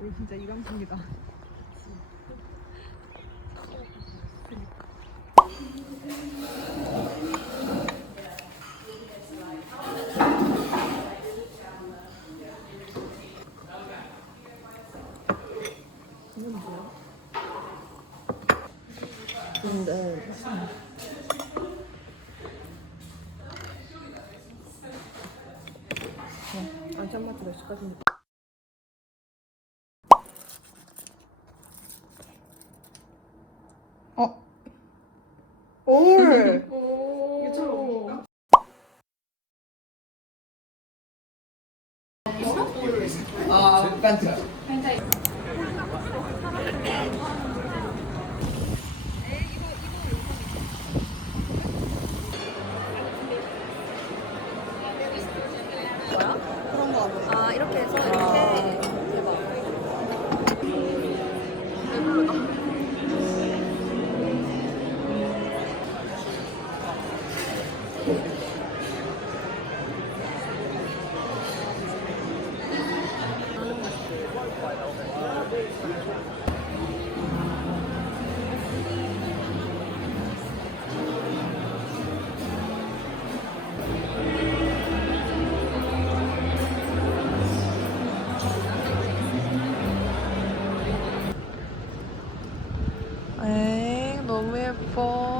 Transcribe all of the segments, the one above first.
우리 진짜 이 감성이다. 이건 뭐야? 근데 안전마트 몇 시까지입니까? 올! 이게 처음 깜짝. 그런 거 같아. 아 이렇게 해서 이렇게 대박. 배부르다. 엥, 너무 예뻐.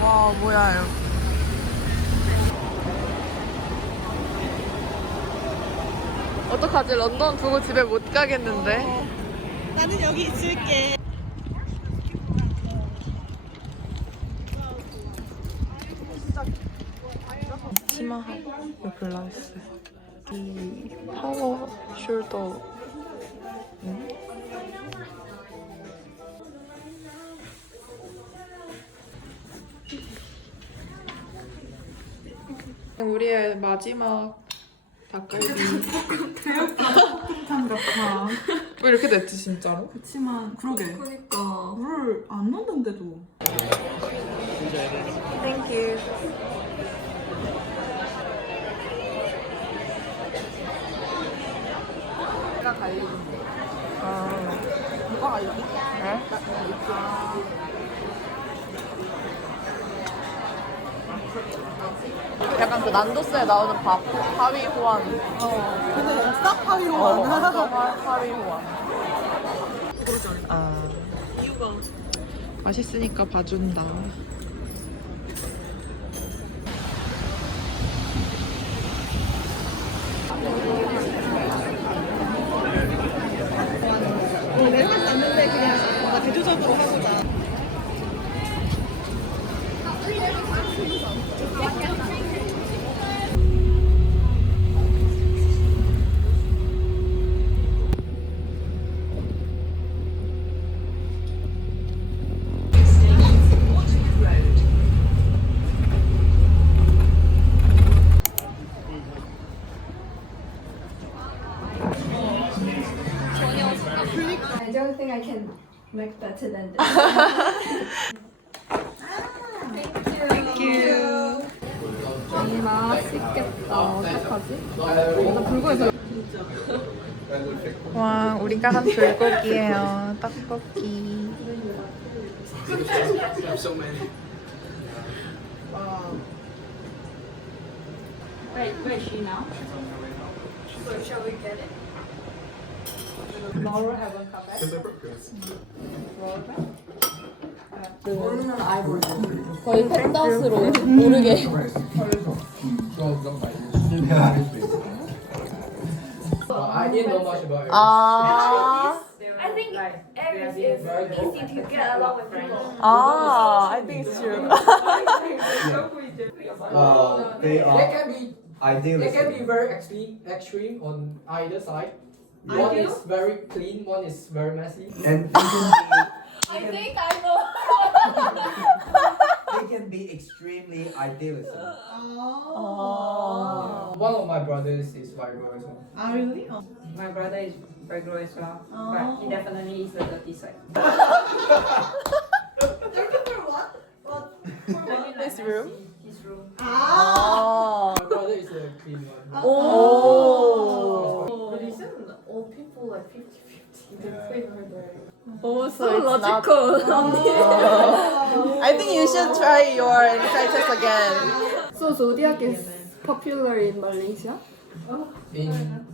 와, 뭐야, 이거. 어떡하지? 런던 두고 집에 못 가겠는데? 나는 여기 있을게. 치마하고 블라우스. 이 파워 숄더. 우리의 마지막 닭갈비. 탕 같아. 왜 이렇게 됐지 진짜로? 그치만 그러게. 그러니까. 물을 안 넣는데도. Thank you. 내가 갈리는데. 아, 누가 갈리지? 네? 약간 그 난도스에 나오는 밥, 하위 호환. 근데 싹 파위로 완전 많아. 하위 호환. 아, 이유가. 맛있으니까 봐준다. 내가 샀는데 그냥 뭔가 대조적으로 하고자. I don't think I can make better than this. Thank you. 이 맛있겠다. 어떡하지? 나 불고에서 와, 우리가 한 불고기예요. 떡볶이. Where is she now? So shall we get it? Laura haven't come back. 모르는 아이돌 거의 펜다스로 모르게 I didn't know much about it. 아, I think Aries is easy to get along with people. 아, I think it's true. They They can be ideal. they can be very extreme on either side. One is very clean, one is very messy. And I think I know. they can be extremely idealistic. One of my brothers is Virgo as well. Ah, really? Oh. My brother is Virgo as well, but he definitely is the dirty side. This room? His room. Oh. My brother is the clean one. Oh. But isn't all people like 50-50? They clean or they're... Oh, so it's logical. I think you should try your insight test again. So zodiac is popular in Malaysia? In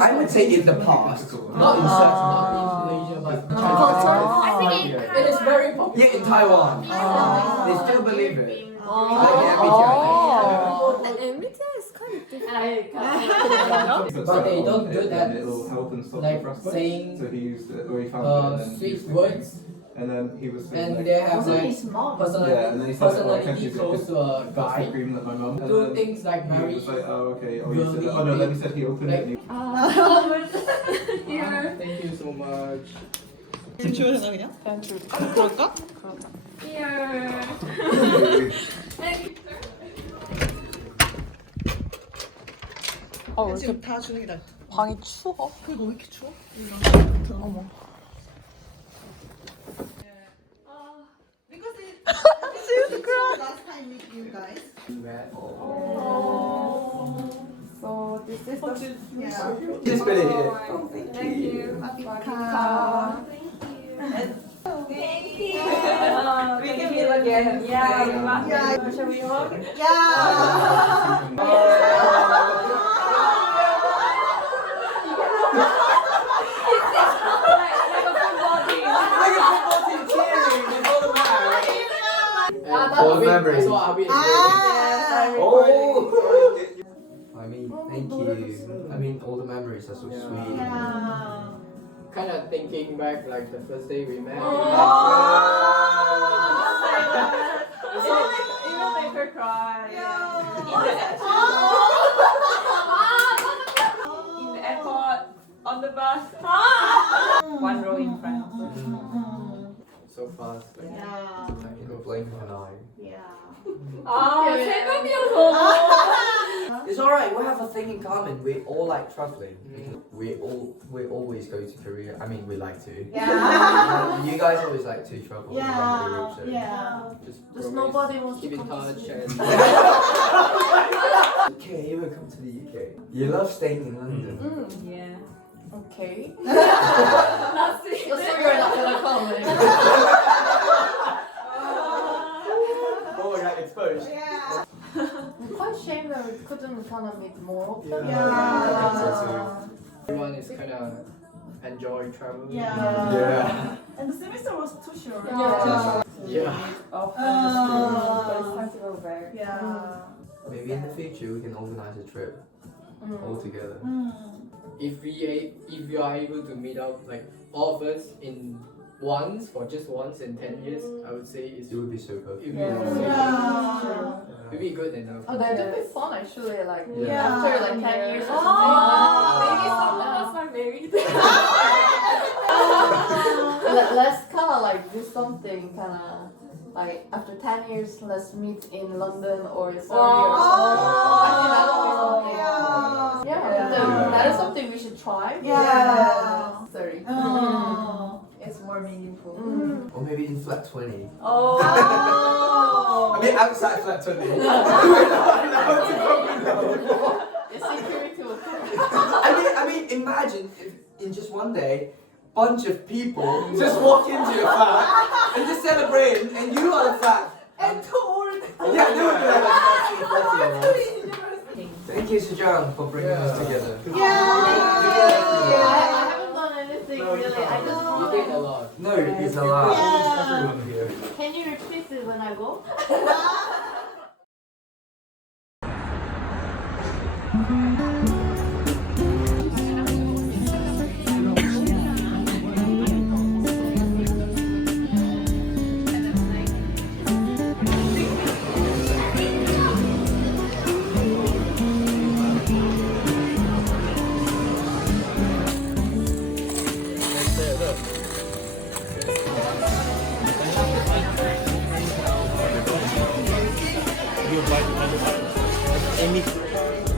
I would say in the past. not in sex, not in Malaysia, but Culture? It is very popular. Yeah, in Taiwan. They still believe it. Oh. And MBTI is kind of different. but they don't do that. It'll help and stop Like the frostbite. saying So he used it, or he found it, and then he sweet was words, and then he was saying, and like, they have like yeah, and then he said, oh, I can't personality use it close because to a that's the guy. cream that my mum. And Do then things like he marry. was like, oh, okay. Oh, he said, girly oh no, then he things. said he opened Like- it. And Here. Thank you so much. 좋은 생각이야? 그냥 줄까? 그럴까? Here. 어, 왜 이렇게 지금 다 주는 게 나. 방이 추워? 그거 왜 이렇게 추워? 어머. Because it's last time with you guys. So this is the... Yeah. Just put it here. Thank you. We can meet again. Yeah. Shall we hug? All the memories. So are we? Oh! I mean, thank you. I mean, all the memories are so sweet. Kind of thinking back, like the first day we met. It'll make her cry. In the airport, on the bus. One row in front. So fast. Like, Like, in the blink of an eye. 세 명이어서. It's alright, we have a thing in common. We all like traveling. We always go to Korea. I mean, we like to. You guys always like to travel. around Europe, so just Just always nobody wants keep to in come to touch see and Okay, you will come to the UK. You love staying in London. Yeah. Okay. Not So you're not gonna come. Oh, I got exposed. I'm quite ashamed that we couldn't kind of meet more. everyone is kind of enjoy traveling. Yeah. And the semester was too short. Yeah. But it's time to go back. Maybe in the future we can organize a trip all together. If we are able to meet up like all of us in just once in 10 years, I would say It would be super. it'd be good enough. Oh, that would be fun actually, like Yeah. after like 10 years or Maybe some something. of us are married. Let's kind of like do something kind of like after 10 years, let's meet in London or Surrey or something. I think that would be something. Yeah, that is something we should try. Surrey. It's more meaningful. Or maybe in flat 20. Oh. I mean, outside flat 20. The security will come. I mean, imagine if in just one day, bunch of people just walk into your flat and just celebrate, and you are the flat. And too old. Yeah, they would be like 30, 40. Thank you, Sujang, for bringing us together. I haven't done anything really. I just You did a lot. No, it's a lot. Everyone here. Can you repeat it when I go? 많이 많이 많이. 재밌.